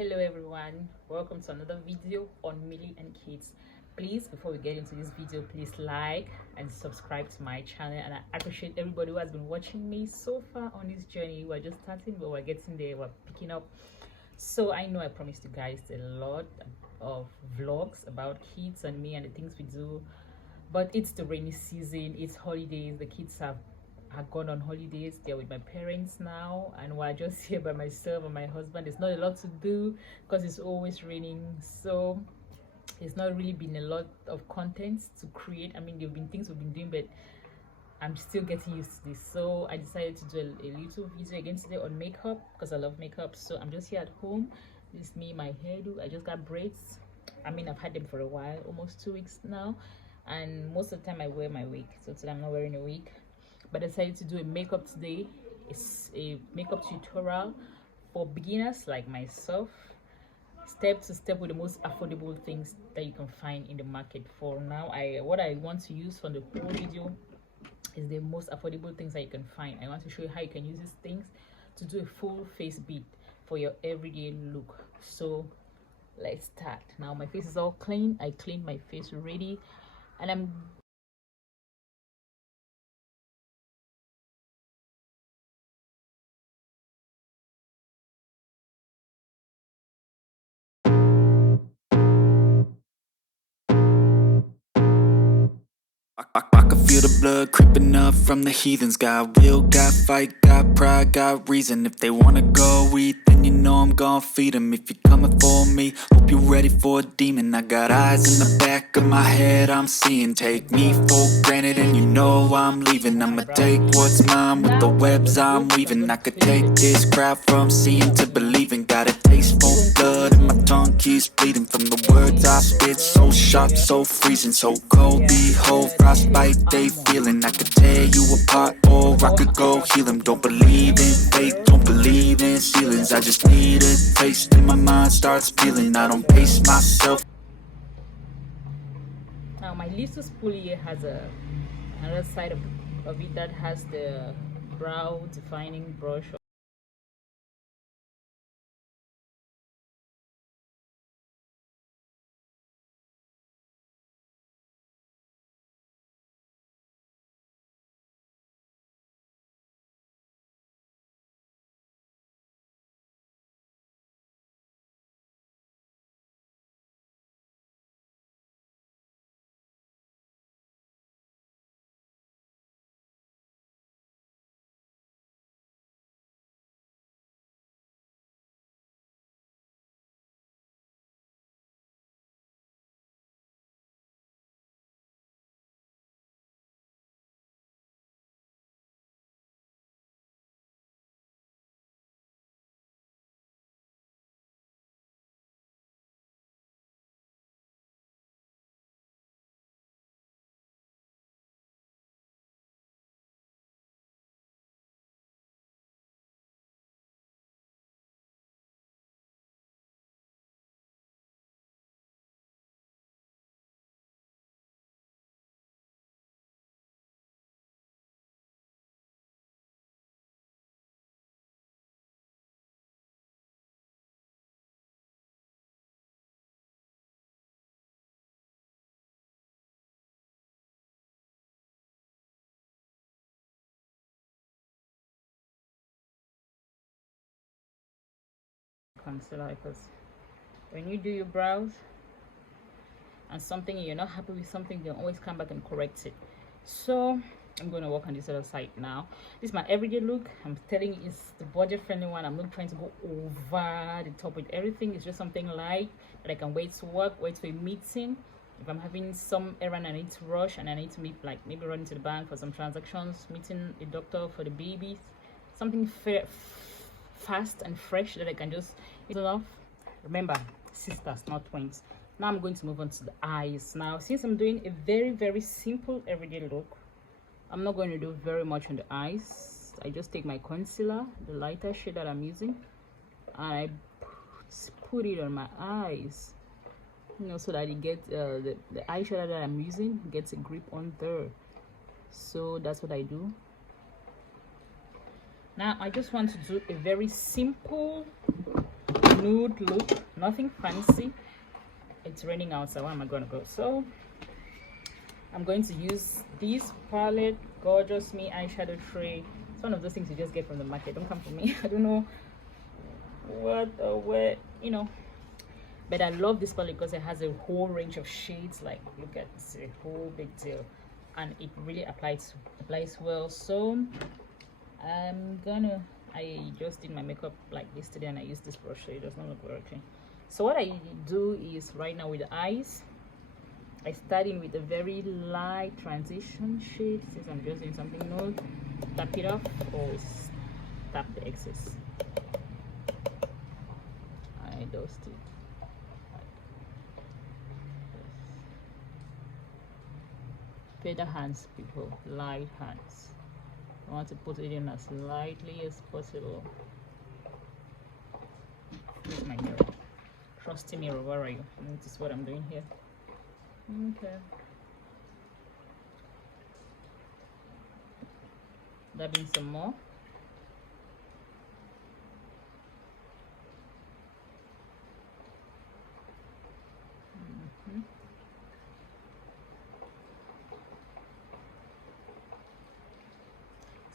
Hello everyone, welcome to another video on Millie and Kids. Please, before we get into this video, please like and subscribe to my channel, and I appreciate everybody who has been watching me so far on this journey. We're just starting, but we're getting there, we're picking up. So I know I promised you guys a lot of vlogs about kids and me and the things we do, but it's the rainy season, it's holidays, the kids have gone on holidays, they're with my parents now, and we're just here by myself and my husband. There's not a lot to do because it's always raining, so it's not really been a lot of content to create. I mean, there have been things we've been doing, but I'm still getting used to this. So I decided to do a little video again today on makeup because I love makeup. So I'm just here at home. This is me, my hairdo. I just got braids. I mean, I've had them for a while, almost 2 weeks now, and most of the time I wear my wig. So today I'm not wearing a wig, but I decided to do a makeup today. It's a makeup tutorial for beginners like myself, step to step, with the most affordable things that you can find in the market. For now, what I want to use for the whole video is the most affordable things that you can find. I want to show you how you can use these things to do a full face beat for your everyday look. So let's start. Now my face is all clean. I cleaned my face already, and I'm I can feel the blood creeping up from the heathens. Got will, got fight, got pride, got reason. If they wanna go eat, then you know I'm gon' feed them. If you're coming for me, hope you're ready for a demon. I got eyes in the back of my head, I'm seeing. Take me for granted and you know I'm leaving. I'ma take what's mine with the webs I'm weaving. I could take this crowd from seeing to believing. Got a taste for blood and my tongue keeps bleeding. From the words I spit, so sharp, so freezing, so cold. Behold, frostbite they feeling. I could tear you apart or I could go heal them. Don't believe in fate, don't believe in ceilings. I just need a taste and my mind starts peeling. I don't pace myself. now my little spool here has another side of it that has the brow defining brush. Concealer, because when you do your brows and something you're not happy with something, you can always come back and correct it. So I'm going to work on this other side now. This is my everyday look. I'm telling you, it's the budget friendly one. I'm not trying to go over the top with everything. It's just something light that I can wait to work, wait for a meeting. If I'm having some errand I need to rush and I need to meet, like maybe run to the bank for some transactions, meeting a doctor for the babies, something fair, fast and fresh that I can just eat off. Remember, sisters, not twins. Now I'm going to move on to the eyes. Now, since I'm doing a very simple everyday look, I'm not going to do very much on the eyes. I just take my concealer, the lighter shade that I'm using, and I put it on my eyes, you know, so that it gets the eyeshadow that I'm using gets a grip on there. So that's what I do. Now I just want to do a very simple nude look, nothing fancy. It's raining outside. Where am I gonna go? So I'm going to use this palette, Gorgeous Me eyeshadow tray. It's one of those things you just get from the market. Don't come for me. I don't know what or where, you know. But I love this palette because it has a whole range of shades. Like, look at this, a whole big deal, and it really applies well. So I just did my makeup like this today, and I used this brush, so it does not look very clean. So what I do is, right now with the eyes, I start in with a very light transition shade. Since I'm just doing something nude, tap it off, always tap the excess. I dust it. Feather hands, people, light hands. I want to put it in as lightly as possible. Here's my mirror. Trusty mirror, where are you? Notice what I'm doing here. Okay. Dabbing some more.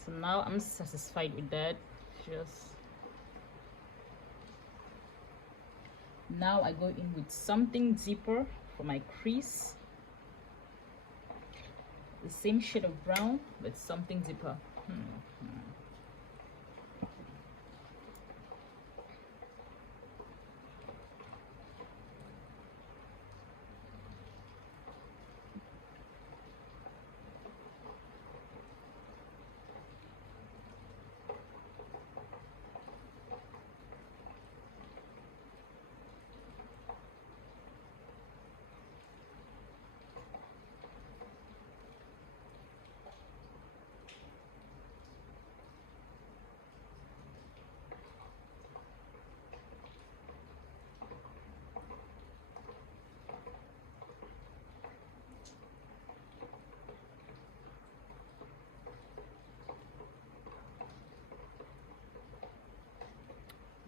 So now I'm satisfied with that. Now I go in with something deeper for my crease. The same shade of brown, but something deeper.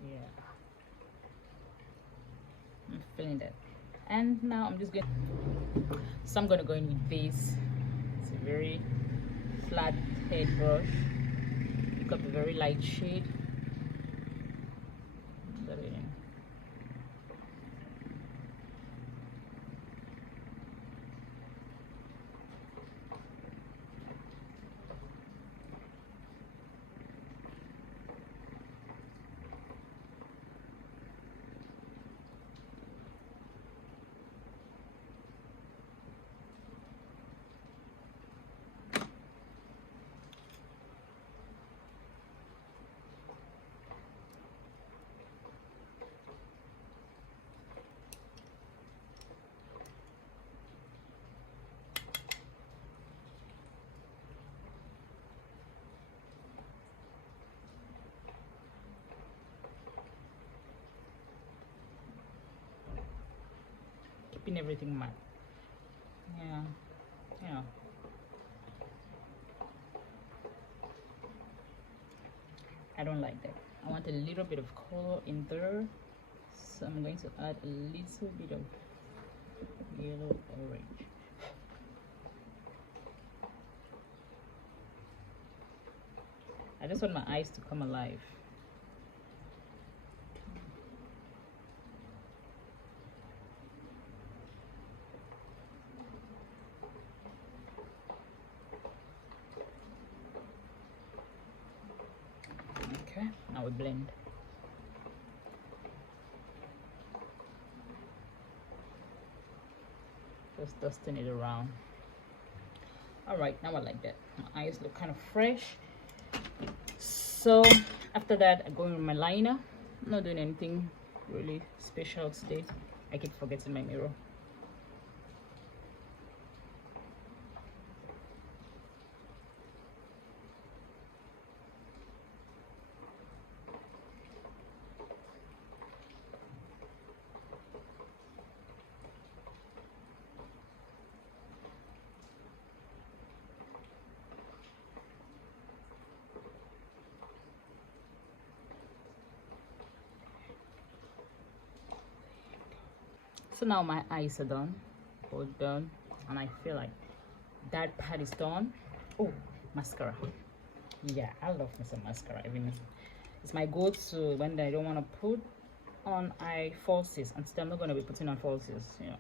Yeah, I'm feeling that. And now I'm just going, so I'm going to go in with this. It's a very flat head brush. Pick up a very light shade. Dab it in. Keeping everything matte. Yeah. I don't like that. I want a little bit of color in there, so I'm going to add a little bit of yellow orange. I just want my eyes to come alive. Okay, now we blend. Just dusting it around. All right, now I like that. My eyes look kind of fresh. So after that, I go in with my liner. I'm not doing anything really special today. I keep forgetting my mirror. So now my eyes are done, both done, and I feel like that part is done. Oh, mascara. Yeah, I love me some mascara. Even it's my go-to when I don't want to put on eye falsies, and still I'm not going to be putting on falsies, you know.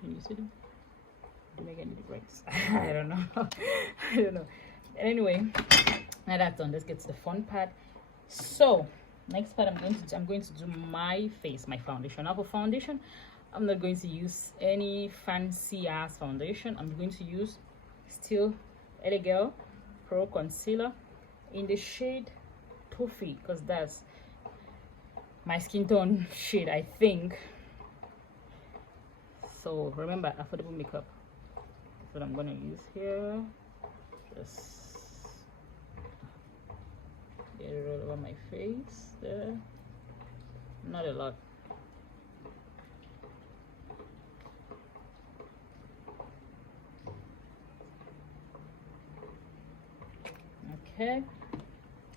Can you see them? Do make any breaks? I don't know. I don't know. Anyway, now that's done. Let's get to the fun part. So next part, I'm going to do my face, my foundation. Now for foundation, I'm not going to use any fancy ass foundation. I'm going to use still LA Girl Pro Concealer in the shade Toffee, because that's my skin tone shade, I think. So remember, affordable makeup. That's what I'm gonna use here. Just get it all over my face there. Not a lot. Okay.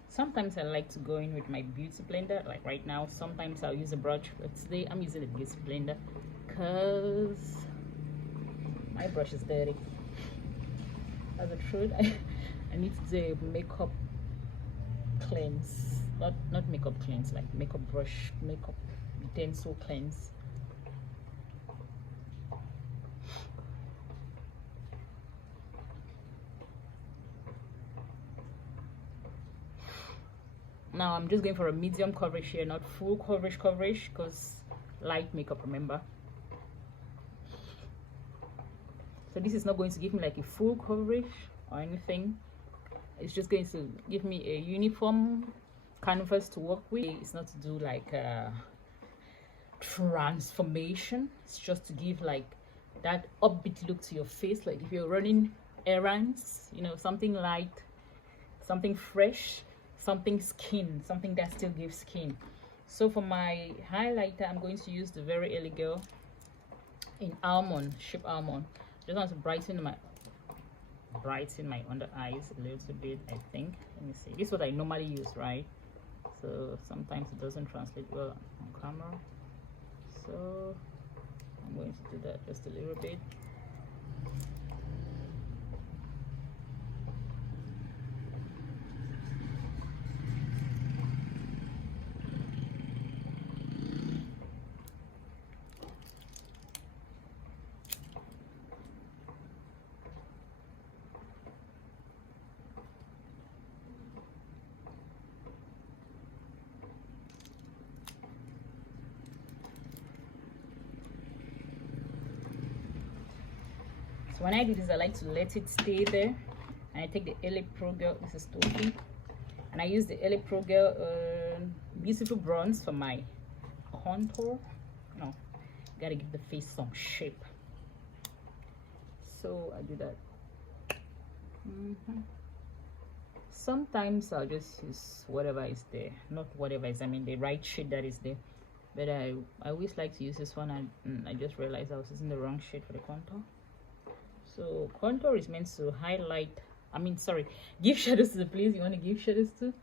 Sometimes I like to go in with my beauty blender, like right now. Sometimes I'll use a brush, but today I'm using a beauty blender because my brush is dirty. As a truth, I need to do a makeup cleanse, not makeup cleanse, like makeup brush, makeup utensil cleanse. Now I'm just going for a medium coverage here, not full coverage because light makeup, remember. So this is not going to give me like a full coverage or anything. It's just going to give me a uniform canvas to work with. It's not to do like a transformation. It's just to give like that upbeat look to your face. Like if you're running errands, you know, something light, something fresh, something skin, something that still gives skin. So for my highlighter, I'm going to use the Very Early Girl in almond, ship almond. Just want to brighten my under eyes a little bit, I think. Let me see. This is what I normally use, right? So sometimes it doesn't translate well on camera. So I'm going to do that just a little bit. So when I do this, I like to let it stay there, and I take the LA Pro Girl. This is Toffee, and I use the LA Pro Girl beautiful bronze for my contour. No, gotta give the face some shape. So I do that. Sometimes I'll just use whatever is there, not whatever is, I mean the right shade that is there. But I always like to use this one, and I just realized I was using the wrong shade for the contour. So contour is meant to highlight, give shadows to the place you want to give shadows to.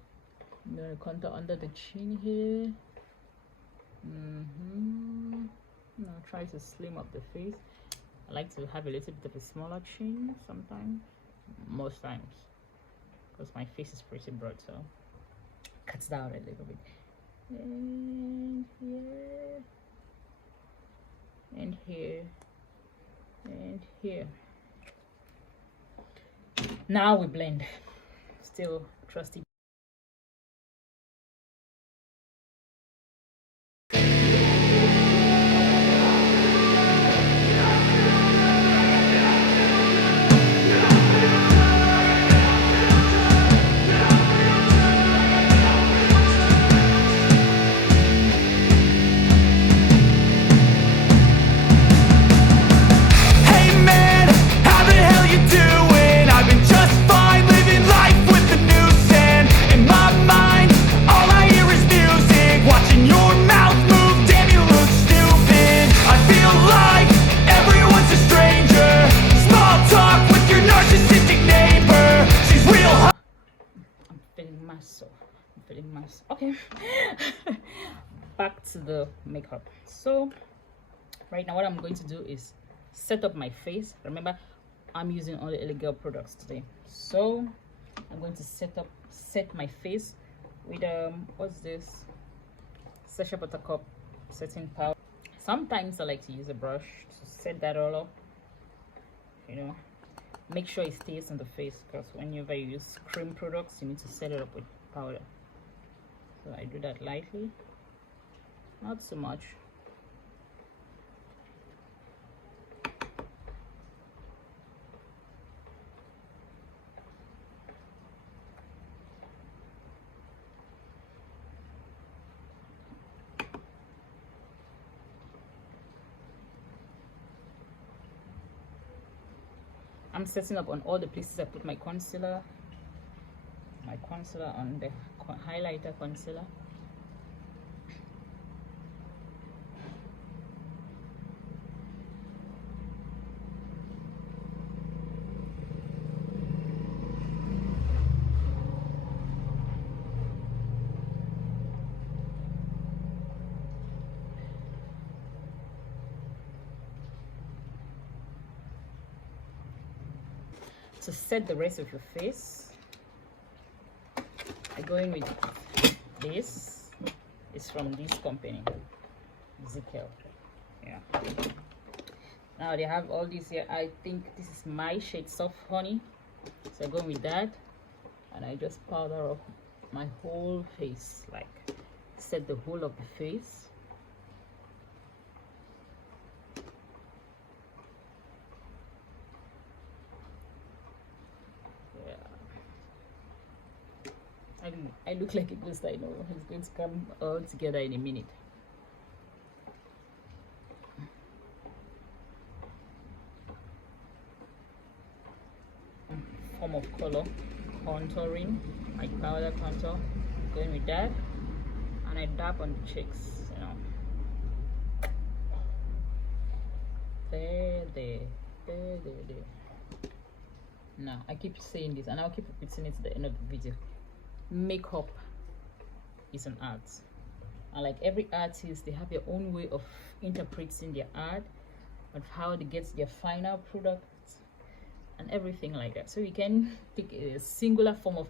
I'm going to contour under the chin here. Now try to slim up the face. I like to have a little bit of a smaller chin sometimes, most times, because my face is pretty broad, so cuts down a little bit. And here, and here, and here. Now we blend. Still trusty. feeling nice. Okay. Back to the makeup. So right now what I'm going to do is set up my face. Remember, I'm using only LA Girl products today, so I'm going to set my face with what's this, Sacha Buttercup setting powder. Sometimes I like to use a brush to set that all up, you know. Make sure it stays on the face, because whenever you use cream products you need to set it up with powder. So I do that lightly, not so much. I'm setting up on all the places I put my concealer on the highlighter concealer. To set the rest of your face, I go in with this. It's from this company, Zikel. Yeah. Now they have all these here. I think this is my shade Soft Honey, so I go in with that, and I just powder up my whole face, like set the whole of the face. I look like a ghost, I know. It's going to come all together in a minute. Form of color, contouring, my powder contour, going with that, and I dab on the cheeks, you know. There. Now I keep saying this, and I'll keep repeating it to the end of the video. Makeup is an art, and like every artist, they have their own way of interpreting their art, of how they get their final product and everything like that. So you can take a singular form of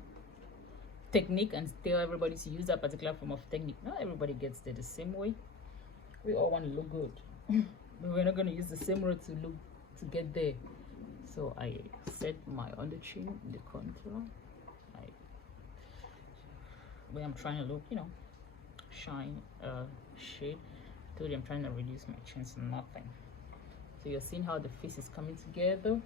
technique and tell everybody to use that particular form of technique. Not everybody gets there the same way. We all want to look good, but we're not going to use the same road to get there. So I set my under chin, the contour, where I'm trying to look, you know, shine, shade. I told you I'm trying to reduce my chins, nothing. So you're seeing how the face is coming together.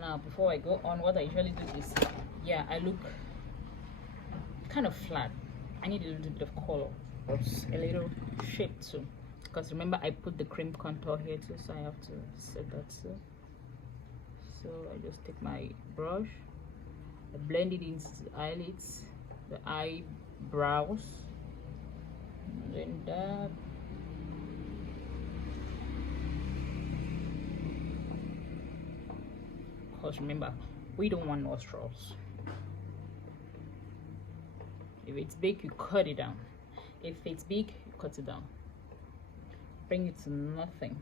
Now before I go on, what I usually do is, yeah, I look kind of flat. I need a little bit of color, or a little shape too, because remember I put the cream contour here too, so I have to set that too. So I just take my brush, I blend it into the eyelids, the eyebrows, and then that. Because remember, we don't want nostrils. If it's big, you cut it down. If it's big, you cut it down. Bring it to nothing.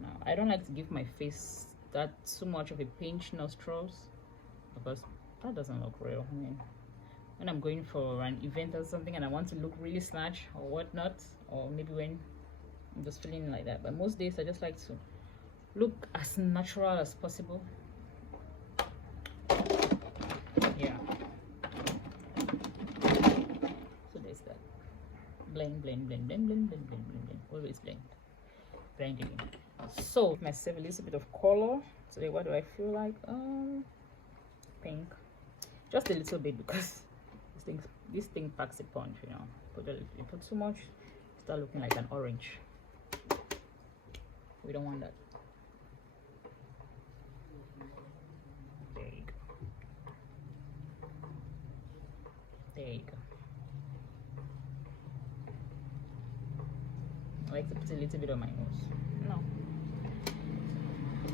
Now, I don't like to give my face that too much of a pinch nostrils, because that doesn't look real. I mean, when I'm going for an event or something and I want to look really snatch or whatnot, or maybe when I'm just feeling like that. But most days I just like to look as natural as possible. Yeah. So there's that. Blend. Always blend. Blending. So myself a little bit of color today. What do I feel like? Pink, just a little bit, because this thing packs a punch, you know. You put too much, start looking like an orange. We don't want that. There you go. There you go. I like to put a little bit on my nose. No.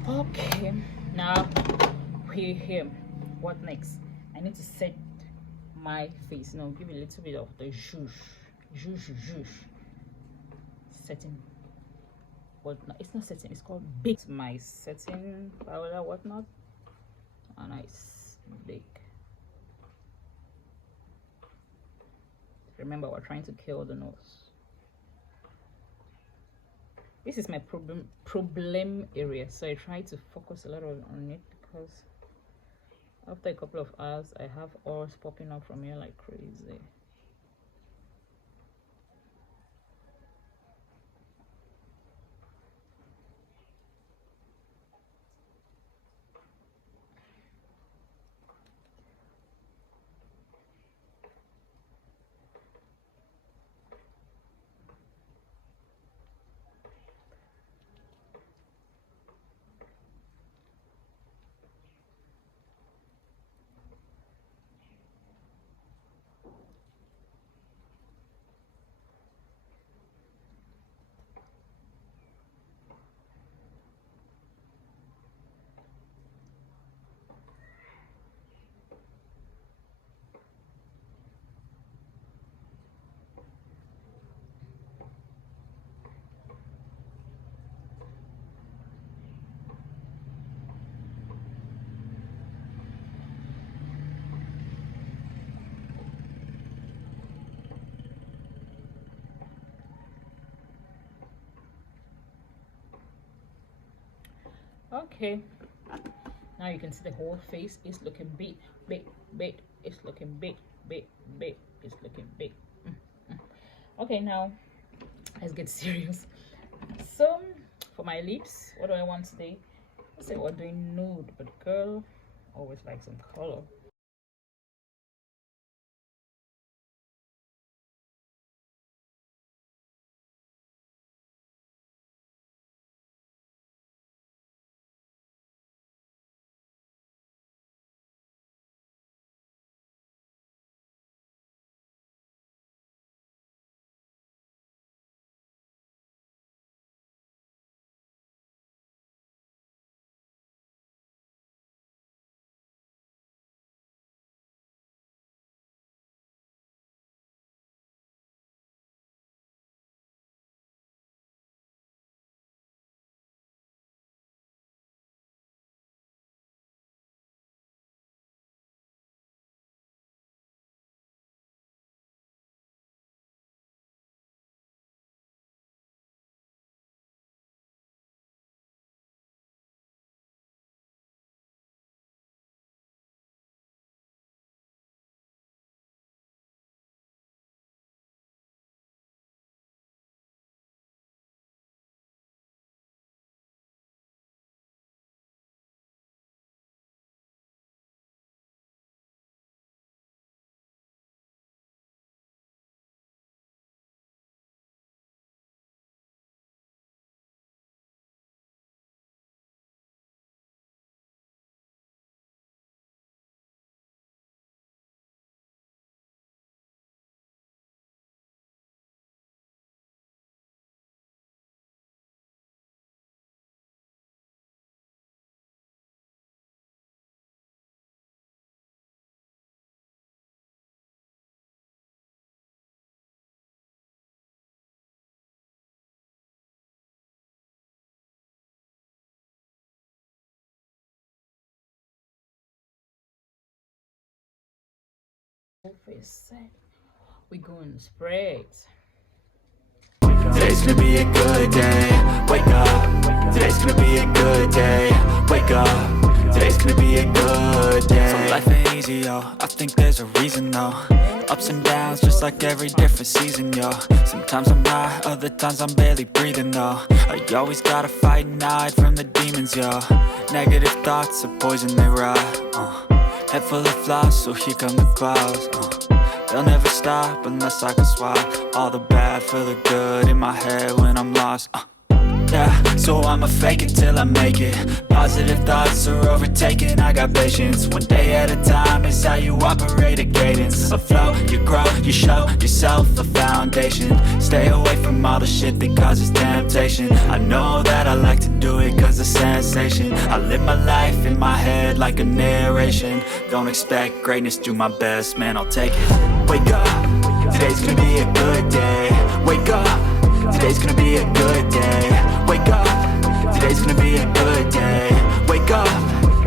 Okay, now we're here. What next? I need to set my face. Now give it a little bit of the zhuzh. Setting. What? It's not setting. It's called bake. My setting powder, whatnot. A nice bake. Remember, we're trying to kill the nose. This is my problem area, so I try to focus a lot on it, because after a couple of hours I have oils popping up from here like crazy. Okay, now you can see the whole face is looking big. It's looking big. It's looking big. Okay, now let's get serious. So for my lips, what do I want today? Let's say we're doing nude, but girl always likes some color. Face set. We going to spread. Today's gonna be a good day. Wake up. Today's gonna be a good day. Wake up. Today's gonna be a good day. So life ain't easy, yo. I think there's a reason, though. Ups and downs, just like every different season, yo. Sometimes I'm high, other times I'm barely breathing, though. I always gotta fight and hide from the demons, yo. Negative thoughts are poison, they rot. Head full of flies, so here come the clouds. They'll never stop unless I can swap all the bad for the good in my head when I'm lost. Yeah, so I'ma fake it till I make it. Positive thoughts are overtaken, I got patience. One day at a time is how you operate a cadence. A flow, you grow, you show yourself a foundation. Stay away from all the shit that causes temptation. I know that I like to do it cause it's sensation. I live my life in my head like a narration. Don't expect greatness, do my best, man, I'll take it. Wake up, today's gonna be a good day. Wake up, today's gonna be a good day. Wake up, today's gonna be a good day. Wake up,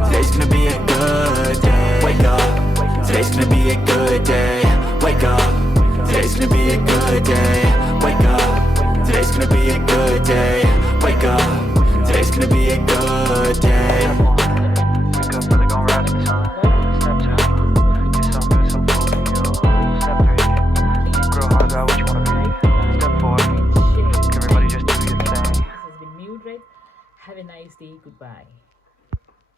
today's gonna be a good day. Wake up, today's gonna be a good day. Wake up, today's gonna be a good day. Wake up, today's gonna be a good day. Wake up, today's gonna be a good day. Wake up, really gon' rise to the sun. Step 2, get something good, so full of you. Step 3, think real hard about what you wanna be. Step 4, everybody just do your thing. This has been Mildred. Have a nice day. Goodbye.